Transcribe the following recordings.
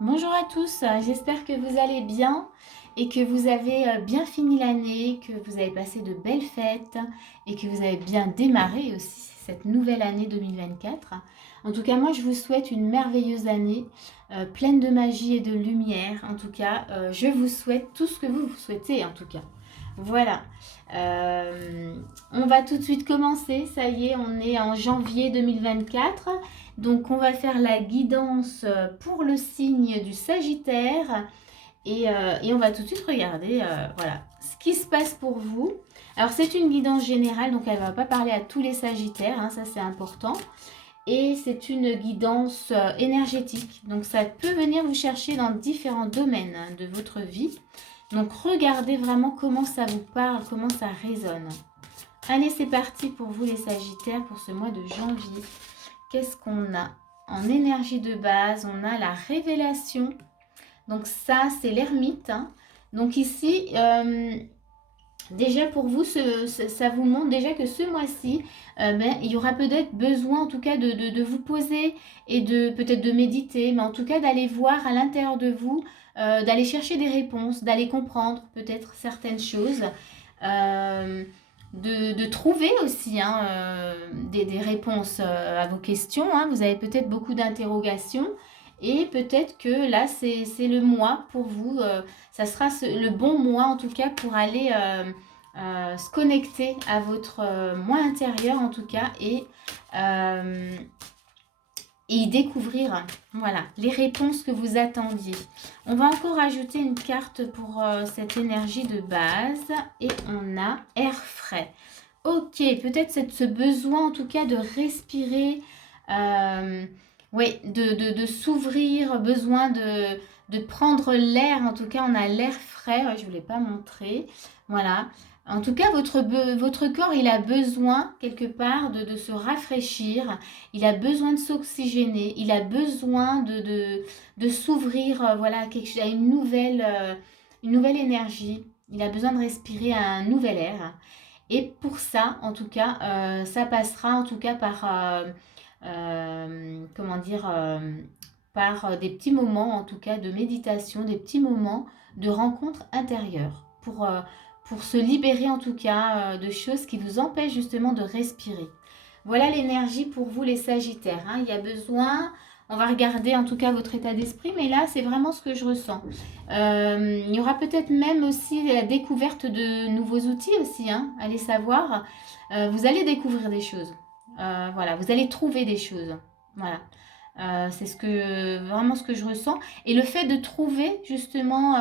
Bonjour à tous, j'espère que vous allez bien et que vous avez bien fini l'année, que vous avez passé de belles fêtes et que vous avez bien démarré aussi cette nouvelle année 2024. En tout cas, moi je vous souhaite une merveilleuse année, pleine de magie et de lumière. En tout cas, je vous souhaite tout ce que vous souhaitez en tout cas. Voilà. Euh, on va tout de suite commencer, ça y est, on est en janvier 2024. Donc on va faire la guidance pour le signe du Sagittaire et on va tout de suite regarder voilà, ce qui se passe pour vous. Alors c'est une guidance générale, donc elle ne va pas parler à tous les Sagittaires, hein, ça c'est important. Et c'est une guidance énergétique, donc ça peut venir vous chercher dans différents domaines hein, de votre vie. Donc regardez vraiment comment ça vous parle, comment ça résonne. Allez, c'est parti pour vous les Sagittaires pour ce mois de janvier. Qu'est-ce qu'on a en énergie de base? On a la révélation. Donc ça, c'est l'ermite. Hein. Donc ici, déjà pour vous, ça vous montre déjà que ce mois-ci, il y aura peut-être besoin en tout cas de vous poser et de peut-être de méditer, mais en tout cas d'aller voir à l'intérieur de vous, d'aller chercher des réponses, d'aller comprendre peut-être certaines choses. De trouver aussi hein, des réponses à vos questions. Hein. Vous avez peut-être beaucoup d'interrogations et peut-être que là, c'est le mois pour vous. Ça sera le bon mois en tout cas pour aller se connecter à votre moi intérieur en tout cas et y découvrir voilà, les réponses que vous attendiez. On va encore ajouter une carte pour cette énergie de base et on a air frais. Ok, peut-être ce besoin en tout cas de respirer, oui, de s'ouvrir, besoin de prendre l'air. En tout cas, on a l'air frais, je ne vous l'ai pas montré. Voilà. En tout cas, votre corps, il a besoin quelque part de se rafraîchir, il a besoin de s'oxygéner, il a besoin de s'ouvrir voilà, à une nouvelle énergie, il a besoin de respirer un nouvel air. Et pour ça, en tout cas, ça passera en tout cas par, comment dire, par des petits moments en tout cas de méditation, des petits moments de rencontre intérieure pour se libérer en tout cas de choses qui vous empêchent justement de respirer. Voilà l'énergie pour vous les Sagittaires. Hein. Il y a besoin, on va regarder en tout cas votre état d'esprit, mais là c'est vraiment ce que je ressens. Il y aura peut-être même aussi la découverte de nouveaux outils aussi, hein, allez savoir. Vous allez découvrir des choses. Voilà, vous allez trouver des choses. Voilà. C'est vraiment ce que je ressens. Et le fait de trouver justement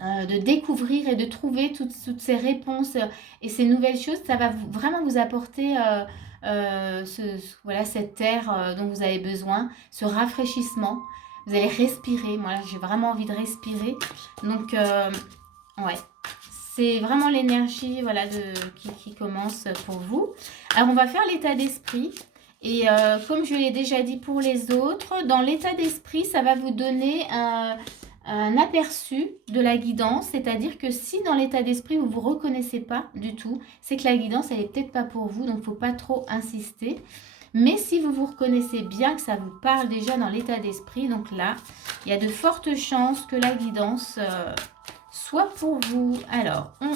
de découvrir et de trouver toutes ces réponses et ces nouvelles choses, ça va vraiment vous apporter voilà, cette air dont vous avez besoin, ce rafraîchissement. Vous allez respirer. Moi, j'ai vraiment envie de respirer. Donc, ouais, c'est vraiment l'énergie voilà, qui commence pour vous. Alors, on va faire l'état d'esprit. Et comme je l'ai déjà dit pour les autres, dans l'état d'esprit, ça va vous donner un aperçu de la guidance, c'est-à-dire que si dans l'état d'esprit vous ne vous reconnaissez pas du tout, c'est que la guidance elle est peut-être pas pour vous, donc il ne faut pas trop insister. Mais si vous vous reconnaissez bien, que ça vous parle déjà dans l'état d'esprit, donc là, il y a de fortes chances que la guidance soit pour vous. Alors, on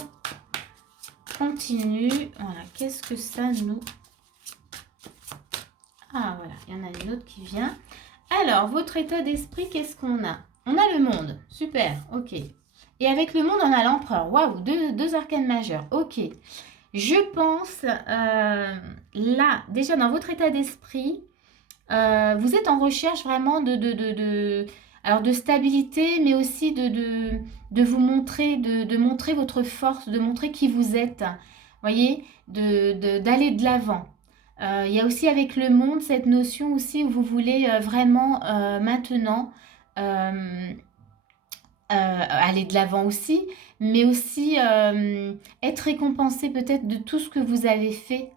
continue. Voilà, qu'est-ce que ça nous... Ah voilà, il y en a une autre qui vient. Alors, votre état d'esprit, qu'est-ce qu'on a? On a le monde, super, ok. Et avec le monde, on a l'empereur, waouh, deux arcanes majeures, ok. Je pense, là, déjà dans votre état d'esprit, vous êtes en recherche vraiment alors de stabilité, mais aussi de vous montrer, de montrer votre force, de montrer qui vous êtes, voyez, d'aller de l'avant. Il y a aussi avec le monde cette notion aussi où vous voulez vraiment maintenant aller de l'avant aussi, mais aussi être récompensé peut-être de tout ce que vous avez fait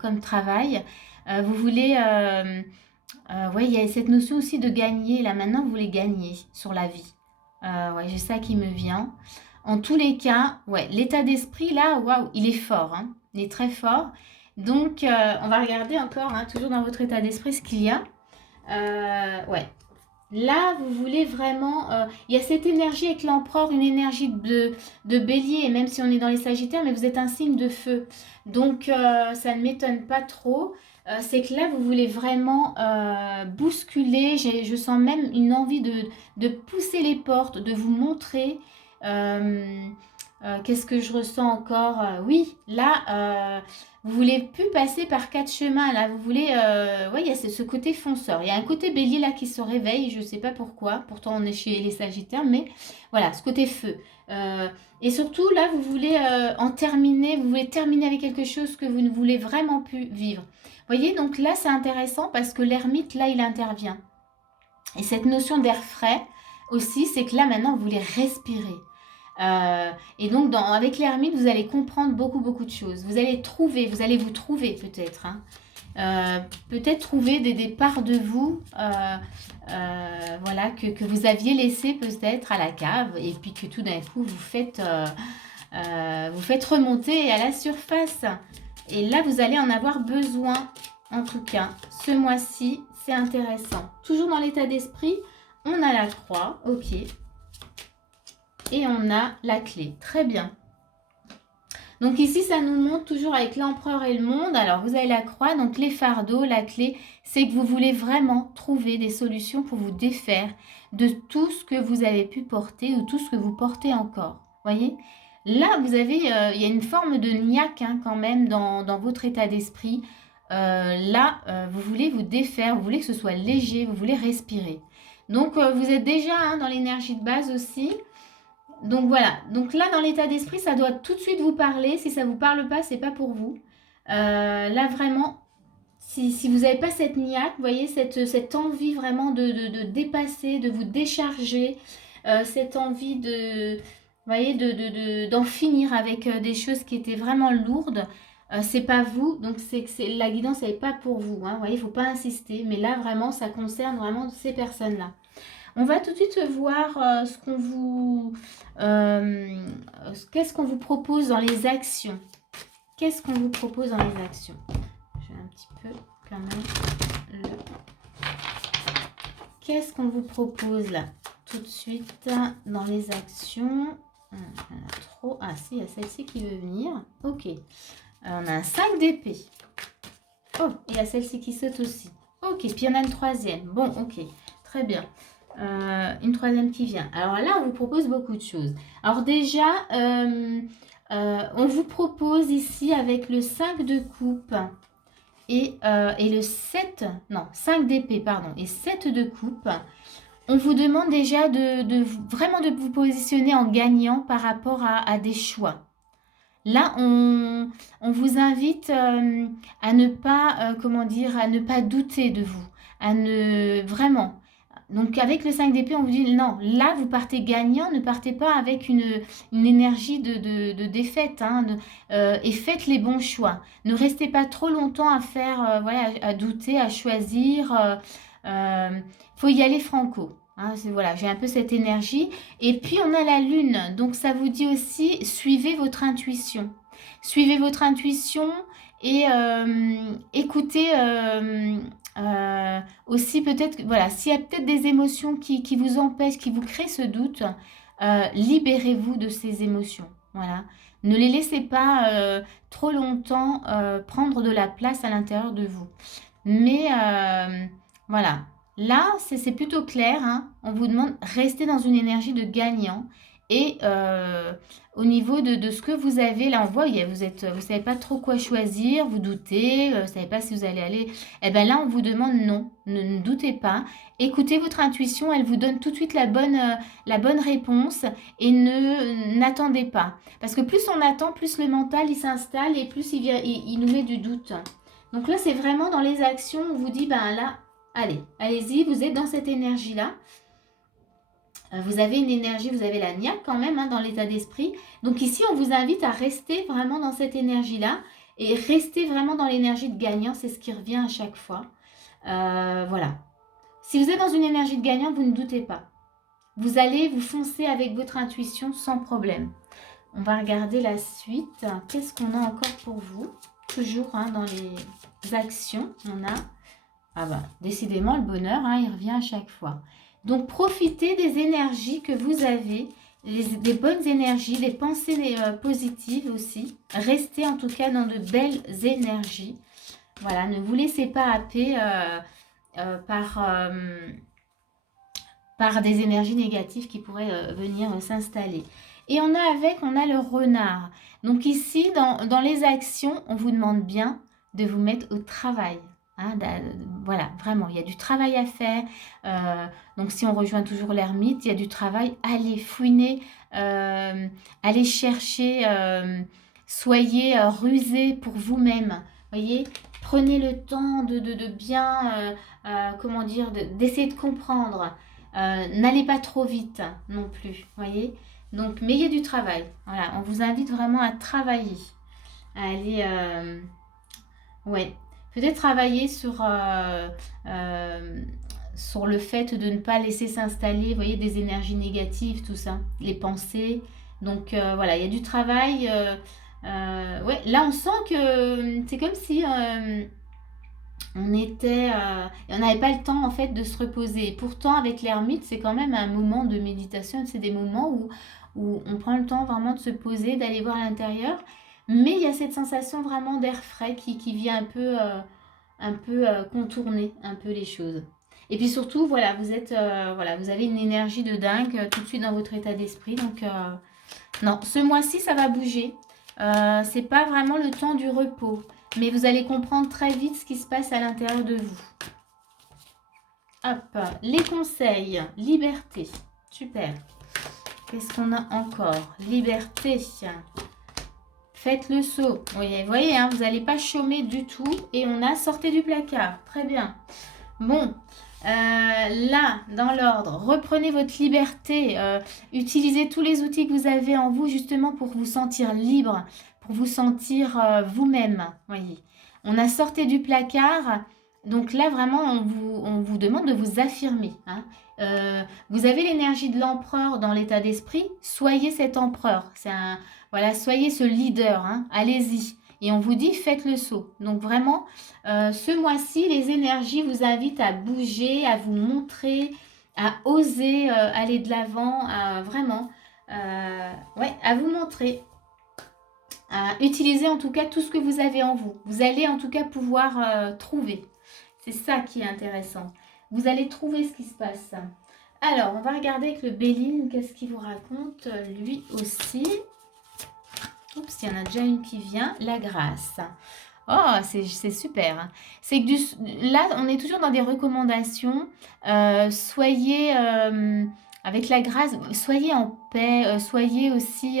comme travail. Vous voulez, ouais, il y a cette notion aussi de gagner. Là maintenant, vous voulez gagner sur la vie. Ouais, j'ai ça qui me vient. En tous les cas, ouais, l'état d'esprit là, waouh, il est fort, hein, il est très fort. Donc, on va regarder encore, hein, toujours dans votre état d'esprit, ce qu'il y a. Ouais. Là, vous voulez vraiment... il y a cette énergie avec l'empereur, une énergie de bélier, et même si on est dans les sagittaires, mais vous êtes un signe de feu. Donc, ça ne m'étonne pas trop. C'est que là, vous voulez vraiment bousculer. Je sens même une envie de pousser les portes, de vous montrer. Qu'est-ce que je ressens encore? Oui, là, vous voulez plus passer par quatre chemins. Là, vous voulez... oui, il y a ce côté fonceur. Il y a un côté bélier là qui se réveille. Je ne sais pas pourquoi. Pourtant, on est chez les sagittaires. Mais voilà, ce côté feu. Et surtout, là, vous voulez en terminer. Vous voulez terminer avec quelque chose que vous ne voulez vraiment plus vivre. Vous voyez, donc là, c'est intéressant parce que l'ermite, là, il intervient. Et cette notion d'air frais aussi, c'est que là, maintenant, vous voulez respirer. Et donc, avec l'ermite, vous allez comprendre beaucoup de choses. Vous allez vous trouver peut-être. Hein. Peut-être trouver des parts de vous voilà, que vous aviez laissées peut-être à la cave et puis que tout d'un coup, vous faites remonter à la surface. Et là, vous allez en avoir besoin, en tout cas. Ce mois-ci, c'est intéressant. Toujours dans l'état d'esprit, on a la croix, ok. Et on a la clé. Très bien. Donc ici, ça nous montre toujours avec l'empereur et le monde. Alors, vous avez la croix, donc les fardeaux, la clé, c'est que vous voulez vraiment trouver des solutions pour vous défaire de tout ce que vous avez pu porter ou tout ce que vous portez encore. Voyez? Là, vous avez, il y a une forme de niaque hein, quand même dans votre état d'esprit. Là, vous voulez vous défaire, vous voulez que ce soit léger, vous voulez respirer. Donc, vous êtes déjà hein, dans l'énergie de base aussi. Donc voilà, donc là dans l'état d'esprit, ça doit tout de suite vous parler. Si ça ne vous parle pas, c'est pas pour vous. Là vraiment, si vous n'avez pas cette niaque, vous voyez, cette envie vraiment de dépasser, de vous décharger, cette envie vous voyez, d'en finir avec des choses qui étaient vraiment lourdes, c'est pas vous. Donc la guidance, elle n'est pas pour vous. Hein, vous voyez, il ne faut pas insister. Mais là vraiment, ça concerne vraiment ces personnes-là. On va tout de suite voir ce qu'on vous, qu'est-ce qu'on vous propose dans les actions. Qu'est-ce qu'on vous propose dans les actions? Je vais un petit peu quand même le... Qu'est-ce qu'on vous propose là tout de suite dans les actions? Trop. Ah si, il y a celle-ci qui veut venir. Ok. On a un 5 d'épée. Oh, il y a celle-ci qui saute aussi. Ok, puis on a une troisième. Bon, ok. Très bien. Une troisième qui vient. Alors là, on vous propose beaucoup de choses. Alors déjà, on vous propose ici avec le 5 de coupe et le 7, non, 5 d'épée, pardon, et 7 de coupe. On vous demande déjà vraiment de vous positionner en gagnant par rapport à des choix. Là, on vous invite à ne pas, comment dire, à ne pas douter de vous, à ne vraiment. Donc avec le 5 d'épée, on vous dit non, là vous partez gagnant, ne partez pas avec une énergie de défaite hein, et faites les bons choix. Ne restez pas trop longtemps à faire, voilà, à douter, à choisir. Faut y aller franco. Hein, voilà, j'ai un peu cette énergie. Et puis on a la lune, donc ça vous dit aussi suivez votre intuition. Suivez votre intuition et écoutez aussi peut-être, voilà, s'il y a peut-être des émotions qui vous empêchent, qui vous créent ce doute, libérez-vous de ces émotions. Voilà. Ne les laissez pas trop longtemps prendre de la place à l'intérieur de vous. Mais voilà. Là, c'est plutôt clair. Hein. On vous demande rester dans une énergie de gagnant. Et au niveau de ce que vous avez, là on voit, vous ne savez pas trop quoi choisir, vous doutez, vous ne savez pas si vous allez aller. Eh bien là, on vous demande non, ne doutez pas. Écoutez votre intuition, elle vous donne tout de suite la bonne réponse et n'attendez pas. Parce que plus on attend, plus le mental il s'installe et plus il nous met du doute. Donc là, c'est vraiment dans les actions, on vous dit, ben là, allez-y, vous êtes dans cette énergie-là. Vous avez une énergie, vous avez la niaque quand même hein, dans l'état d'esprit. Donc ici, on vous invite à rester vraiment dans cette énergie-là et rester vraiment dans l'énergie de gagnant. C'est ce qui revient à chaque fois. Voilà. Si vous êtes dans une énergie de gagnant, vous ne doutez pas. Vous allez vous foncer avec votre intuition sans problème. On va regarder la suite. Qu'est-ce qu'on a encore pour vous? Toujours hein, dans les actions, on a... Ah bah, décidément, le bonheur, hein, il revient à chaque fois. Donc, profitez des énergies que vous avez, des bonnes énergies, des pensées positives aussi. Restez en tout cas dans de belles énergies. Voilà, ne vous laissez pas happer par des énergies négatives qui pourraient venir s'installer. Et on a le renard. Donc ici, dans les actions, on vous demande bien de vous mettre au travail. Hein, voilà, vraiment, il y a du travail à faire. Donc si on rejoint toujours l'ermite, il y a du travail. Allez fouiner, allez chercher, soyez rusés pour vous-même. Voyez, prenez le temps de bien, comment dire, d'essayer de comprendre. N'allez pas trop vite non plus, voyez. Donc, mais il y a du travail. Voilà, on vous invite vraiment à travailler, à aller, ouais, peut-être travailler sur le fait de ne pas laisser s'installer, vous voyez, des énergies négatives, tout ça, les pensées. Donc voilà, il y a du travail. Ouais, là on sent que c'est comme si on n'avait pas le temps en fait de se reposer. Et pourtant, avec l'ermite, c'est quand même un moment de méditation. C'est des moments où on prend le temps vraiment de se poser, d'aller voir à l'intérieur. Mais il y a cette sensation vraiment d'air frais qui vient un peu contourner un peu les choses. Et puis surtout, voilà, voilà, vous avez une énergie de dingue tout de suite dans votre état d'esprit. Donc, non, ce mois-ci, ça va bouger. C'est pas vraiment le temps du repos. Mais vous allez comprendre très vite ce qui se passe à l'intérieur de vous. Hop, les conseils, liberté, super. Qu'est-ce qu'on a encore? Liberté. Faites le saut. Oui, vous voyez, hein, vous n'allez pas chômer du tout. Et on a sorti du placard. Très bien. Bon, là, dans l'ordre, reprenez votre liberté. Utilisez tous les outils que vous avez en vous justement pour vous sentir libre, pour vous sentir vous-même. Voyez, on a sorti du placard. Donc là, vraiment, on vous demande de vous affirmer. Hein. Vous avez l'énergie de l'empereur dans l'état d'esprit. Soyez cet empereur. Voilà, soyez ce leader. Hein. Allez-y. Et on vous dit, faites le saut. Donc vraiment, ce mois-ci, les énergies vous invitent à bouger, à vous montrer, à oser aller de l'avant, vraiment, ouais, à vous montrer. À utiliser en tout cas tout ce que vous avez en vous. Vous allez en tout cas pouvoir trouver. C'est ça qui est intéressant. Vous allez trouver ce qui se passe. Alors, on va regarder avec le Béline, qu'est-ce qu'il vous raconte lui aussi. Oups, il y en a déjà une qui vient. La grâce. Oh, c'est super. Hein. C'est que là, on est toujours dans des recommandations. Soyez avec la grâce, soyez en paix, soyez aussi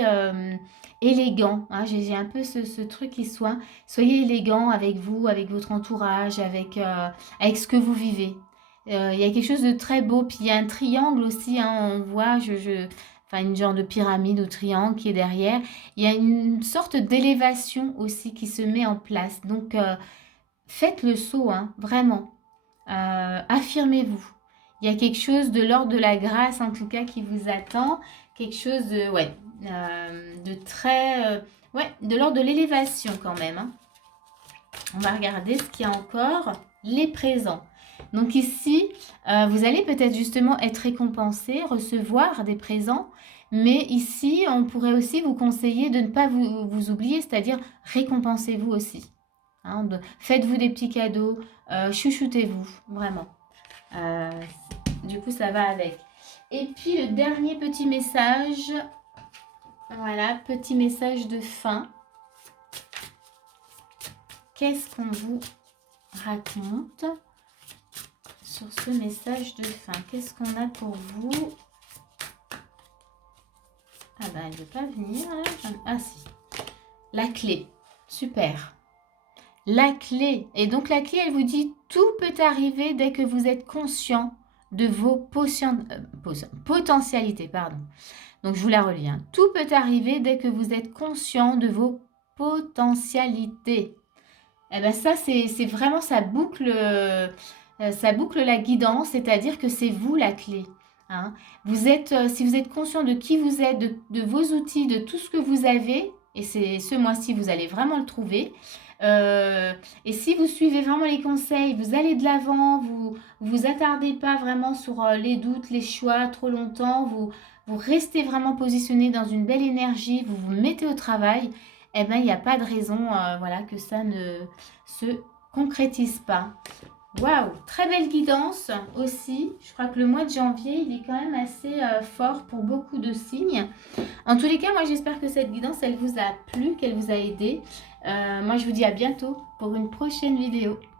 élégant. Hein. J'ai un peu ce truc qui soit. Soyez élégant avec vous, avec votre entourage, avec ce que vous vivez. Il y a quelque chose de très beau. Puis il y a un triangle aussi. Hein, on voit, enfin une genre de pyramide ou triangle qui est derrière. Il y a une sorte d'élévation aussi qui se met en place. Donc, faites le saut, hein, vraiment. Affirmez-vous. Il y a quelque chose de l'ordre de la grâce, en tout cas, qui vous attend. Quelque chose de, ouais, de très... ouais, de l'ordre de l'élévation quand même. Hein. On va regarder ce qu'il y a encore. Les présents. Donc ici, vous allez peut-être justement être récompensé, recevoir des présents. Mais ici, on pourrait aussi vous conseiller de ne pas vous oublier, c'est-à-dire récompensez-vous aussi. Hein, faites-vous des petits cadeaux, chouchoutez-vous, vraiment. Du coup, ça va avec. Et puis, le dernier petit message. Voilà, petit message de fin. Qu'est-ce qu'on vous raconte sur ce message de fin? Qu'est-ce qu'on a pour vous? Ah ben, elle ne veut pas venir. Là. Ah si. La clé. Super. La clé. Et donc, la clé, elle vous dit, tout peut arriver dès que vous êtes conscient de vos potentialités. Pardon. Donc, je vous la relis. Hein. Tout peut arriver dès que vous êtes conscient de vos potentialités. Eh bien, ça, c'est vraiment, ça boucle la guidance, c'est-à-dire que c'est vous la clé. Hein. Si vous êtes conscient de qui vous êtes, de vos outils, de tout ce que vous avez, et c'est ce mois-ci, vous allez vraiment le trouver, Et si vous suivez vraiment les conseils, vous allez de l'avant, vous attardez pas vraiment sur les doutes, les choix trop longtemps, vous restez vraiment positionné dans une belle énergie, vous vous mettez au travail, eh bien, il n'y a pas de raison voilà, que ça ne se concrétise pas. Waouh, très belle guidance aussi. Je crois que le mois de janvier, il est quand même assez fort pour beaucoup de signes. En tous les cas, moi j'espère que cette guidance, elle vous a plu, qu'elle vous a aidé. Moi je vous dis à bientôt pour une prochaine vidéo.